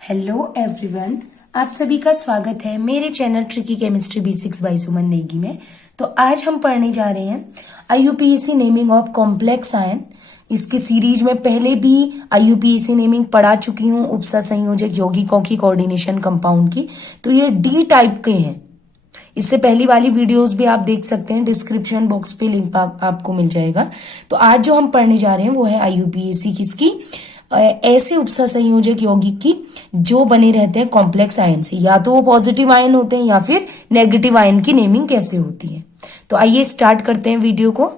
Hello everyone, आप सभी का स्वागत है मेरे channel tricky chemistry basics by Suman Negi में। तो आज हम पढ़ने जा रहे हैं IUPAC naming of complex ion. इसके सीरीज में पहले भी आईयूपीएसी नेमिंग पढ़ा चुकी हूँ, उपसा संयोजक यौगिकों की कोऑर्डिनेशन कंपाउंड की। तो ये डी टाइप के हैं। इससे पहली वाली वीडियोस भी आप देख सकते हैं, डिस्क्रिप्शन बॉक्स पे लिंक आपको मिल जाएगा। तो आज जो हम पढ़ने जा रहे हैं वो है आईयूपीएसी किसकी, ऐसे उपसा संयोजक यौगिक की जो बने रहते हैं कॉम्प्लेक्स आयन से, या तो वो पॉजिटिव आयन होते हैं या फिर नेगेटिव आयन की नेमिंग कैसे होती है। तो आइए स्टार्ट करते हैं वीडियो को।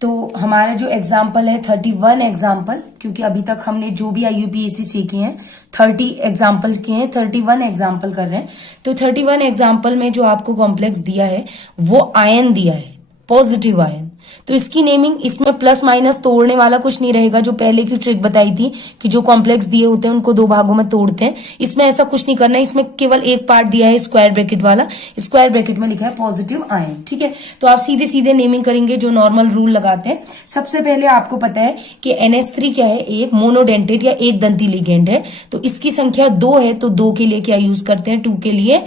तो हमारा जो एग्जाम्पल है 31 एग्जाम्पल, क्योंकि अभी तक हमने जो भी आईयूपीएसी सीखे हैं 30 एग्जाम्पल किए हैं, 31 एग्जाम्पल कर रहे हैं। तो 31 एग्जाम्पल में जो आपको कॉम्प्लेक्स दिया है वो आयन दिया है, पॉजिटिव आयन। तो इसकी नेमिंग, इसमें प्लस माइनस तोड़ने वाला कुछ नहीं रहेगा, जो पहले की ट्रिक बताई थी कि जो कॉम्प्लेक्स दिए होते हैं उनको दो भागों में तोड़ते हैं। इसमें ऐसा कुछ नहीं करना है। इसमें केवल एक पार्ट दिया है स्क्वायर ब्रैकेट वाला, स्क्वायर ब्रैकेट में लिखा है पॉजिटिव आयन। ठीक है, तो आप सीधे सीधे नेमिंग करेंगे जो नॉर्मल रूल लगाते हैं। सबसे पहले आपको पता है कि NH3 क्या है, एक मोनोडेंटेट या एक दंती लिगेंड है। तो इसकी संख्या 2 है, तो 2 के लिए क्या यूज करते हैं, 2 के लिए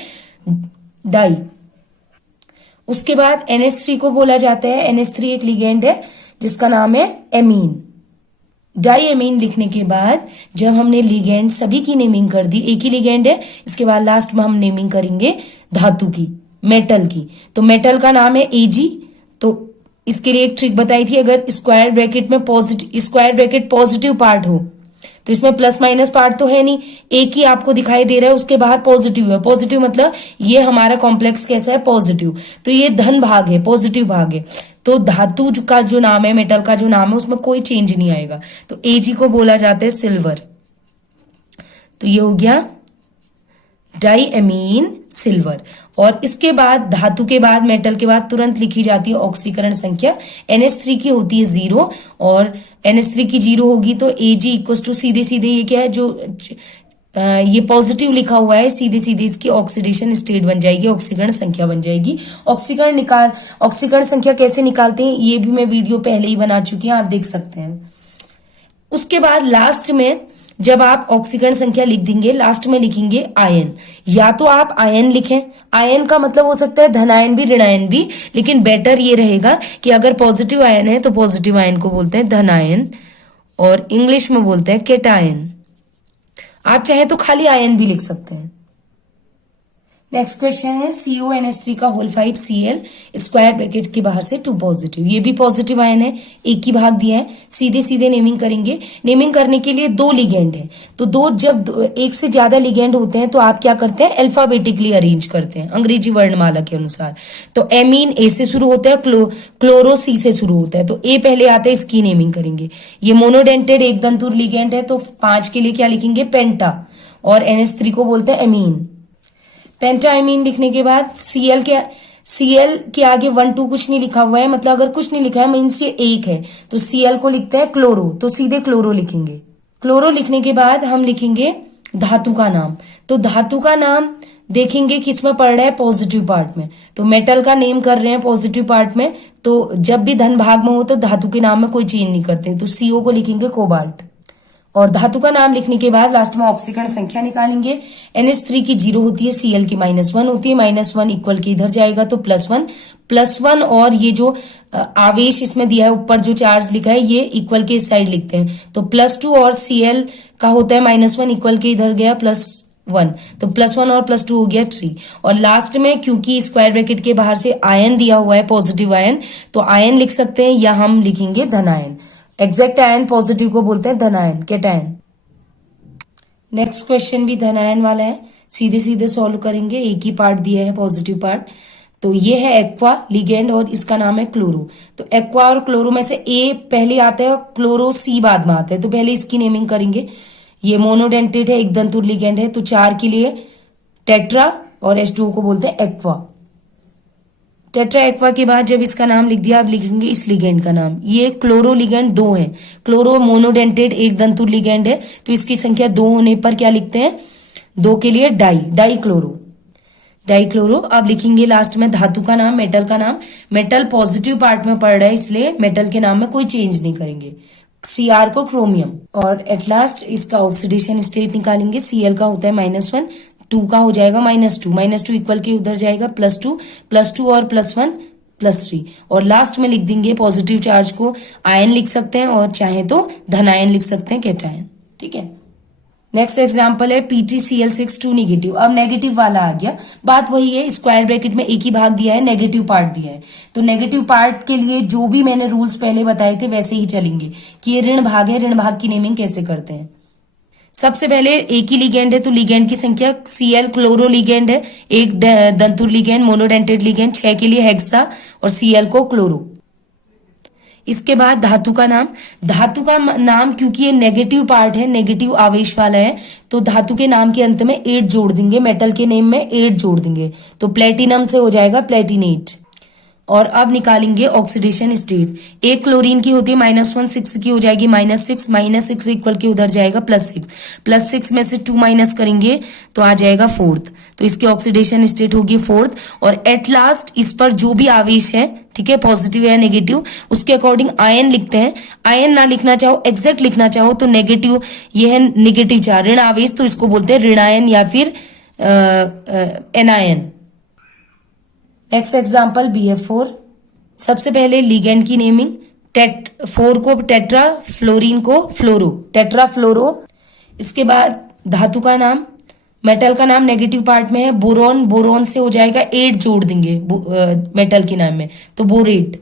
डाई। उसके बाद NH3 को बोला जाता है, NH3 एक लिगेंड है जिसका नाम है एमीन। डाई एमीन लिखने के बाद जब हमने लिगेंड सभी की नेमिंग कर दी, एक ही लिगेंड है, इसके बाद लास्ट में हम नेमिंग करेंगे धातु की, मेटल की। तो मेटल का नाम है Ag। तो इसके लिए एक ट्रिक बताई थी, अगर स्क्वायर ब्रैकेट में स्क्वायर ब्रैकेट पॉजिटिव पार्ट हो, तो इसमें प्लस माइनस पार्ट तो है नहीं, एक ही आपको दिखाई दे रहा है, उसके बाहर पॉजिटिव है। पॉजिटिव मतलब ये हमारा कॉम्प्लेक्स कैसा है, पॉजिटिव। तो ये धन भाग है, पॉजिटिव भाग है। तो धातु का जो नाम है, मेटल का जो नाम है, उसमें कोई चेंज नहीं आएगा। तो Ag को बोला जाता है सिल्वर। तो ये हो गया डाई एमीन सिल्वर। और इसके बाद धातु के बाद, मेटल के बाद तुरंत लिखी जाती है ऑक्सीकरण संख्या। NH3 की होती है 0, और NH3 की 0 होगी तो Ag इक्वल टू सीधे सीधे ये क्या है, जो ये पॉजिटिव लिखा हुआ है, सीधे सीधे इसकी ऑक्सीडेशन स्टेट बन जाएगी, ऑक्सीकरण संख्या बन जाएगी। ऑक्सीकरण संख्या कैसे निकालते हैं ये भी मैं वीडियो पहले ही बना चुकी हूँ, आप देख सकते हैं। उसके बाद लास्ट में जब आप ऑक्सीकरण संख्या लिख देंगे, लास्ट में लिखेंगे आयन। या तो आप आयन लिखें, आयन का मतलब हो सकता है धनायन भी ऋणायन भी, लेकिन बेटर ये रहेगा कि अगर पॉजिटिव आयन है तो पॉजिटिव आयन को बोलते हैं धनायन, और इंग्लिश में बोलते हैं केटायन। आप चाहे तो खाली आयन भी लिख सकते हैं। नेक्स्ट क्वेश्चन है CONH3 का होल 5 Cl स्क्वायर ब्रैकेट के बाहर से 2 पॉजिटिव। ये भी पॉजिटिव आयन है, एक ही भाग दिया है, सीधे सीधे नेमिंग करेंगे। नेमिंग करने के लिए 2 लिगेंड है, तो जब एक से ज्यादा लिगेंड होते हैं तो आप क्या करते हैं, अल्फाबेटिकली अरेंज करते हैं अंग्रेजी वर्णमाला के अनुसार। तो एमीन A से शुरू होता है, क्लोरो C से शुरू होता है, तो A पहले आता है, इसकी नेमिंग करेंगे। ये मोनोडेंटेड एक दंतुर लिगेंड है, तो 5 के लिए क्या लिखेंगे, पेंटा, और NH3 को बोलते हैं एमीन। पेंटाइमीन लिखने के बाद Cl के आगे 1 2 कुछ नहीं लिखा हुआ है, मतलब अगर कुछ नहीं लिखा है मीन्स ये एक है, तो Cl को लिखते हैं क्लोरो, तो सीधे क्लोरो लिखेंगे। क्लोरो लिखने के बाद हम लिखेंगे धातु का नाम। तो धातु का नाम देखेंगे किसमें पड़ रहा है, पॉजिटिव पार्ट में। तो मेटल का नेम कर रहे हैं पॉजिटिव पार्ट में, तो जब भी धन भाग में हो तो धातु के नाम में कोई चेंज नहीं करते, तो CO को लिखेंगे कोबाल्ट। और धातु का नाम लिखने के बाद लास्ट में ऑक्सीकरण संख्या निकालेंगे। NH3 की 0 होती है, Cl की -1 होती है, -1 इक्वल के इधर जाएगा तो +1, और ये जो आवेश इसमें दिया है, ऊपर जो चार्ज लिखा है, ये इक्वल के इस साइड लिखते हैं, तो +2, और Cl का होता है -1 इक्वल के इधर गया +1, तो +1 और +2 हो गया 3। और लास्ट में क्योंकि स्क्वायर ब्रैकेट के बाहर से आयन दिया हुआ है, पॉजिटिव आयन, तो आयन लिख सकते हैं, या हम लिखेंगे धनायन। एग्जैक्ट आयन पॉजिटिव को बोलते हैं धनायन, केटायन। नेक्स्ट क्वेश्चन भी धनायन वाला है, सीधे सीधे सॉल्व करेंगे, एक ही पार्ट दिया है पॉजिटिव पार्ट। तो ये है एक्वा लिगेंड और इसका नाम है क्लोरो। तो एक्वा और क्लोरो में से A पहले आता है और क्लोरो C बाद में आता है, तो पहले इसकी नेमिंग करेंगे। ये मोनोडेंटेट है, एक दंतुर लिगेंड है, तो 4 के लिए टेट्रा, और H2O को बोलते हैं एक्वा। टेट्रा एक्वा के बाद जब इसका नाम लिख दिया, अब लिखेंगे इस लिगेंड का नाम। ये क्लोरो लिगेंड 2 है, क्लोरो मोनोडेंटेट एक दंतुर लिगेंड है, तो इसकी संख्या 2 होने पर क्या लिखते हैं, 2 के लिए डाई क्लोरो। अब लिखेंगे लास्ट में धातु का नाम, मेटल का नाम। मेटल पॉजिटिव पार्ट में पड़ रहा है, इसलिए मेटल के नाम में कोई चेंज नहीं करेंगे, Cr को क्रोमियम। और एट लास्ट इसका ऑक्सीडेशन स्टेट निकालेंगे। Cl का होता है -1, 2 का हो जाएगा -2 इक्वल के उधर जाएगा +2 और +1 +3। और लास्ट में लिख देंगे पॉजिटिव चार्ज को आयन लिख सकते हैं और चाहे तो धन आयन लिख सकते हैं, कैटायन। ठीक है। नेक्स्ट एग्जाम्पल है PtCl6 2 नेगेटिव। अब नेगेटिव वाला आ गया, बात वही है, स्क्वायर ब्रैकेट में एक ही भाग दिया है, नेगेटिव पार्ट दिया है। तो नेगेटिव पार्ट के लिए जो भी मैंने रूल्स पहले बताए थे वैसे ही चलेंगे कि ये ऋण भाग है, ऋण भाग की नेमिंग कैसे करते हैं। सबसे पहले एक ही लिगेंड है तो लिगेंड की संख्या Cl क्लोरो लिगेंड है, एक दंतुर लिगेंड मोनोडेंटेड लिगेंड, 6 के लिए हेक्सा और Cl को क्लोरो। इसके बाद धातु का नाम क्योंकि ये नेगेटिव पार्ट है, नेगेटिव आवेश वाला है, तो धातु के नाम के अंत में 8 जोड़ देंगे, मेटल के नेम में 8 जोड़ देंगे, तो प्लेटिनम से हो जाएगा प्लेटिनेट। और अब निकालेंगे ऑक्सीडेशन स्टेट। एक क्लोरीन की होती है -1, 6 की हो जाएगी -6 इक्वल के उधर जाएगा +6 में से 2 माइनस करेंगे तो आ जाएगा 4th, तो इसकी ऑक्सीडेशन स्टेट होगी 4th। और एट लास्ट इस पर जो भी आवेश है, ठीक है, पॉजिटिव या नेगेटिव, उसके अकॉर्डिंग आयन लिखते हैं। आयन ना लिखना चाहो, एग्जैक्ट लिखना चाहो तो नेगेटिव, ये है नेगेटिव चार्ज ऋण आवेश, तो इसको बोलते हैं ऋणायन या फिर एनायन। Next example BF4। सबसे पहले लिगेंड की नेमिंग, 4 को टेट्रा, फ्लोरीन को फ्लोरो, टेट्रा फ्लोरो। इसके बाद धातु का नाम, मेटल का नाम नेगेटिव पार्ट में है बोरोन, बोरोन से हो जाएगा 8 जोड़ देंगे मेटल के नाम में, तो बोरेट।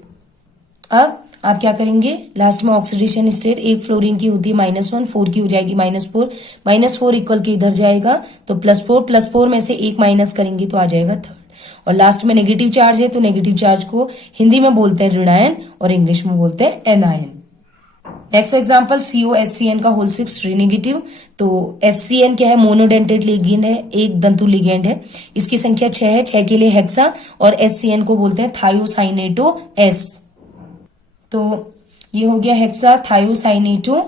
अब आप क्या करेंगे, लास्ट में ऑक्सीडेशन स्टेट, एक फ्लोरीन की होती है -1, 4 की हो जाएगी -4 इक्वल के इधर जाएगा तो +4 में से 1 माइनस करेंगे तो आ जाएगा 3rd। और लास्ट में नेगेटिव चार्ज है तो नेगेटिव चार्ज को हिंदी में बोलते हैं ऋणायन और इंग्लिश में बोलते हैं एनायन। नेक्स्ट एग्जांपल COHCN का होल 6 3 नेगेटिव। तो HCN क्या है, मोनोडेंटेड लिगेंड है, एक दंतु लिगेंड है, इसकी संख्या 6 है, 6 के लिए हेक्सा, और HCN को बोलते हैं थायोसाइनेटो S। तो ये हो गया हेक्सा थायोसाइनेटो।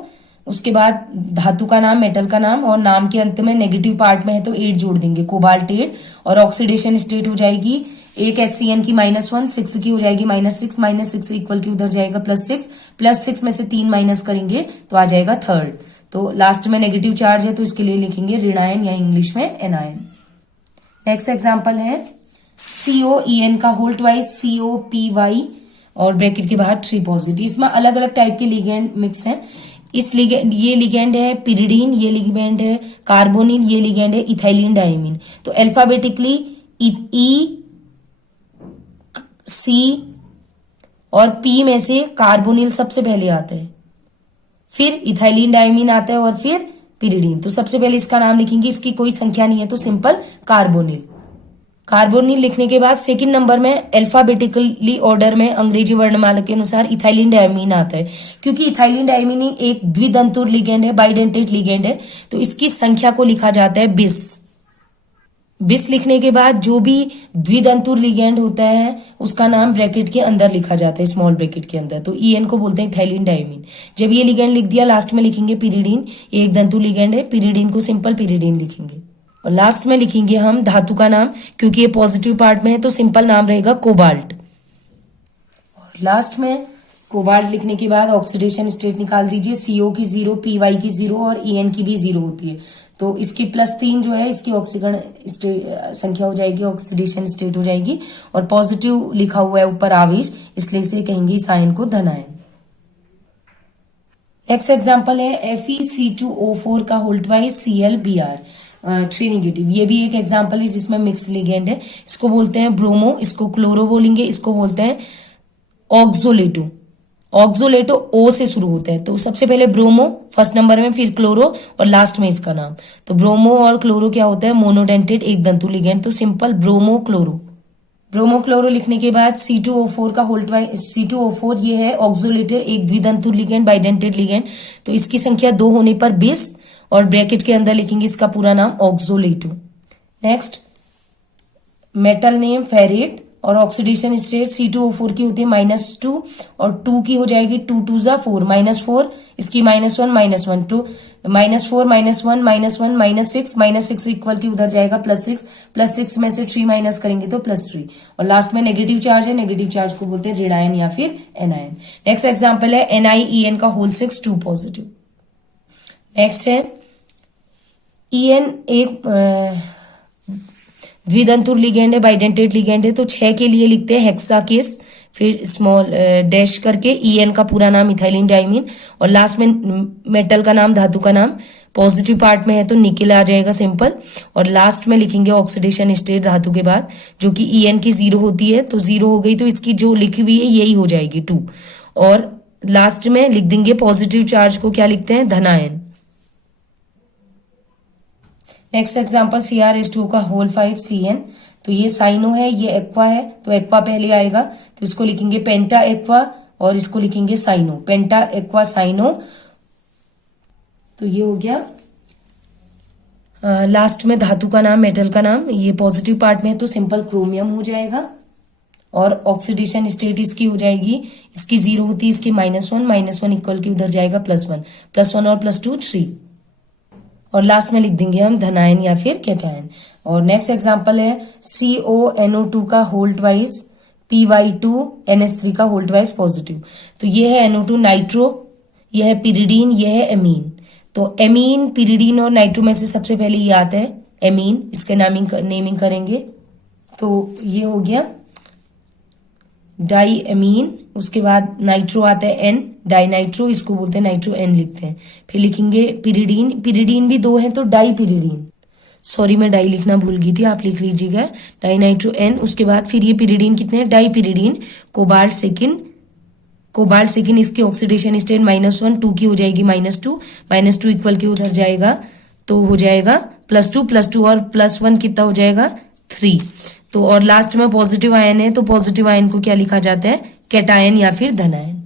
उसके बाद धातु का नाम, मेटल का नाम, और नाम के अंत में नेगेटिव पार्ट में है तो 8 जोड़ देंगे, कोबाल्ट 8। और ऑक्सीडेशन स्टेट हो जाएगी, एक HCN की -1, 6 की हो जाएगी -6 इक्वल की उधर जाएगा +6 में से 3 माइनस करेंगे तो आ जाएगा 3rd। तो लास्ट में नेगेटिव चार्ज है तो इसके लिए लिखेंगे ऋणायन या इंग्लिश में एनायन। नेक्स्ट एग्जाम्पल है COEN का होल ट्वाइस, COPY और ब्रैकेट के बाहर 3 पॉजिटिव। इसमें अलग अलग टाइप के लिगेंड मिक्स हैं। ये लिगेंड है पिरिडीन, ये लिगेंड है कार्बोनिल, ये लिगेंड है इथाइलिन डायमीन। तो अल्फाबेटिकली E, C और P में से कार्बोनिल सबसे पहले आता है, फिर इथाइलिन डायमीन आता है और फिर पिरिडीन। तो सबसे पहले इसका नाम लिखेंगे, इसकी कोई संख्या नहीं है तो सिंपल कार्बोनिल। कार्बोनिल लिखने के बाद सेकंड नंबर में अल्फाबेटिकली ऑर्डर में अंग्रेजी वर्णमाला के अनुसार इथाइलिन डायमीन आता है, क्योंकि इथाइलिन डायमीन एक द्विदंतुर लिगेंड है, बाइडेंटेड लिगेंड है, तो इसकी संख्या को लिखा जाता है 20 लिखने के बाद जो भी द्विदंतुर लिगेंड होता है उसका नाम ब्रैकेट के अंदर लिखा जाता है, स्मॉल ब्रैकेट के अंदर, तो EN को बोलते हैं इथाइलिन डायमीन। जब ये लिगेंड लिख दिया लास्ट में लिखेंगे पिरिडीन, ये एक दंतु लिगेंड है, पिरिडीन को सिंपल पिरिडीन लिखेंगे। और लास्ट में लिखेंगे हम धातु का नाम, क्योंकि ये पॉजिटिव पार्ट में है तो सिंपल नाम रहेगा कोबाल्ट। और लास्ट में कोबाल्ट लिखने के बाद ऑक्सीडेशन स्टेट निकाल दीजिए, CO की 0, PY की 0 और EN की भी 0 होती है, तो इसकी +3 जो है इसकी ऑक्सीकरण संख्या हो जाएगी, ऑक्सीडेशन स्टेट हो जाएगी। और पॉजिटिव लिखा हुआ है ऊपर आवेश, इसलिए इसे कहेंगे इस आयन को धनायन। नेक्स्ट एग्जांपल है FeC2O4 का होल ट्वाइस ClBr 3 नेगेटिव। ये भी एक एग्जांपल है जिसमें मिक्स लिगेंड है, इसको बोलते हैं ब्रोमो, इसको क्लोरो बोलेंगे, इसको बोलते हैं ऑक्सोलेटो। ऑक्सोलेटो O से शुरू होता है, तो सबसे पहले ब्रोमो फर्स्ट नंबर में, फिर क्लोरो और लास्ट में इसका नाम। तो ब्रोमो और क्लोरो क्या होता है, मोनोडेंटेड एक दंतु लिगेंड, तो simple bromo chloro. Bromo chloro लिखने के बाद C2O4 का होल ट्वाइस, C2O4 ये है ऑक्सोलेटो एक द्विदंतु लिगेंड, बाइडेंटेड लिगेंड, तो इसकी संख्या 2 होने पर 20 और ब्रैकेट के अंदर लिखेंगे इसका पूरा नाम ऑक्सोलेटो। नेक्स्ट मेटल नेम फेरेट और ऑक्सीडेशन स्टेट C2O4 की होती है -2 और 2 की हो जाएगी 2 2 जा 4 -4 इसकी -1 -1 2 -4 -1 -1 -6 इक्वल की उधर जाएगा +6 में से 3 माइनस करेंगे तो +3 और लास्ट में नेगेटिव चार्ज है, नेगेटिव चार्ज को बोलते हैं ऋणायन या फिर एनायन। नेक्स्ट एग्जाम्पल है NiEn का होल 6 2 पॉजिटिव। नेक्स्ट है En एक द्विदंतुर लिगेंड है, बाइडेंटेट लिगेंड है, तो 6 के लिए लिखते हैं हेक्सा केस, फिर स्मॉल डैश करके En का पूरा नाम इथाइलिन डाइमीन और लास्ट में मेटल का नाम, धातु का नाम। पॉजिटिव पार्ट में है तो निकेल आ जाएगा सिंपल और लास्ट में लिखेंगे ऑक्सीडेशन स्टेट धातु के बाद, जो कि En की 0 होती है, तो 0 हो गई तो इसकी जो लिखी हुई है यही हो जाएगी 2 और लास्ट में लिख देंगे पॉजिटिव चार्ज को क्या लिखते हैं, धनायन। नेक्स्ट एग्जांपल CrH2 का होल 5 Cn, तो ये साइनो है, ये एक्वा है, तो एक्वा पहले आएगा तो इसको लिखेंगे पेंटा एक्वा और इसको लिखेंगे साइनो, पेंटा एक्वा साइनो। तो ये हो गया लास्ट में धातु का नाम, मेटल का नाम, ये पॉजिटिव पार्ट में है तो सिंपल क्रोमियम हो जाएगा और ऑक्सीडेशन स्टेट इसकी हो जाएगी, इसकी 0 होती है, इसकी -1 इक्वल की उधर जाएगा +1 और +2 3 और लास्ट में लिख देंगे हम धनायन या फिर कैटायन। और नेक्स्ट एग्जांपल है CONO2 का होल ट्वाइस Py2NH3 का होल ट्वाइस पॉजिटिव। तो ये है NO2 नाइट्रो, ये है पिरिडीन, ये है एमीन। तो एमीन, पिरिडीन और नाइट्रो में से सबसे पहले ये आता है एमीन, इसके नेमिंग करेंगे। तो ये हो गया डाई एमीन, उसके बाद नाइट्रो आता है N, डाई नाइट्रो, इसको बोलते हैं नाइट्रो N लिखते हैं। फिर लिखेंगे पिरिडीन, पिरिडीन भी 2 है तो डाई पिरिडीन, सॉरी मैं डाई लिखना भूल गई थी, आप लिख लीजिएगा डाई नाइट्रो N। उसके बाद फिर ये पिरिडीन कितने हैं, डाई पिरिडीन, कोबाल्ट सेकेंड, इसकी ऑक्सीडेशन स्टेट -1 2 की हो जाएगी -2 इक्वल की उधर जाएगा तो हो जाएगा +2 और +1 कितना हो जाएगा 3। तो और लास्ट में पॉजिटिव आयन है तो पॉजिटिव आयन को क्या लिखा जाता है, कैटायन या फिर धनायन।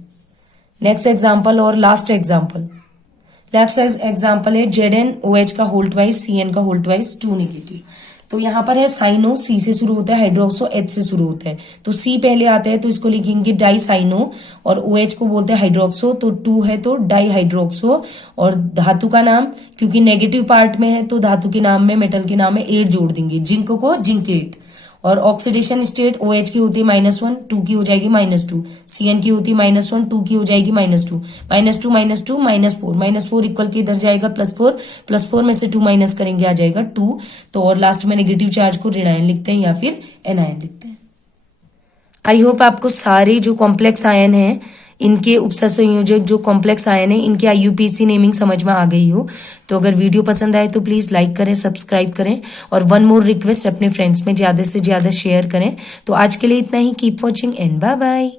नेक्स्ट एग्जांपल और लास्ट एग्जांपल है ZnOH का होल ट्वाइस Cn का होल ट्वाइस 2 नेगेटिव। तो यहाँ पर है साइनो, C से शुरू होता है, हाइड्रोक्सो H से शुरू होता है, तो C पहले आता है तो इसको लिखेंगे डाई साइनो और OH को बोलते हैं हाइड्रोक्सो, तो 2 है तो डाई हाइड्रोक्सो और धातु का नाम, क्योंकि नेगेटिव पार्ट में है तो धातु के नाम में, मेटल के नाम में 8 जोड़ देंगे, जिंक को जिंकेट। और ऑक्सीडेशन स्टेट OH की होती है -1 2 की हो जाएगी -2, Cn की होती है -1 2 की हो जाएगी -2 -4 इक्वल के इधर जाएगा +4 में से 2 माइनस करेंगे आ जाएगा 2। तो और लास्ट में नेगेटिव चार्ज को ऋणायन लिखते हैं या फिर एनायन लिखते हैं। आई होप आपको सारे जो कॉम्प्लेक्स आयन हैं, इनके उपसंयोजक जो कॉम्प्लेक्स आयन है, इनके IUPAC नेमिंग समझ में आ गई हो। तो अगर वीडियो पसंद आए तो प्लीज लाइक करें, सब्सक्राइब करें और वन मोर रिक्वेस्ट, अपने फ्रेंड्स में ज्यादा से ज्यादा शेयर करें। तो आज के लिए इतना ही, keep watching and bye bye.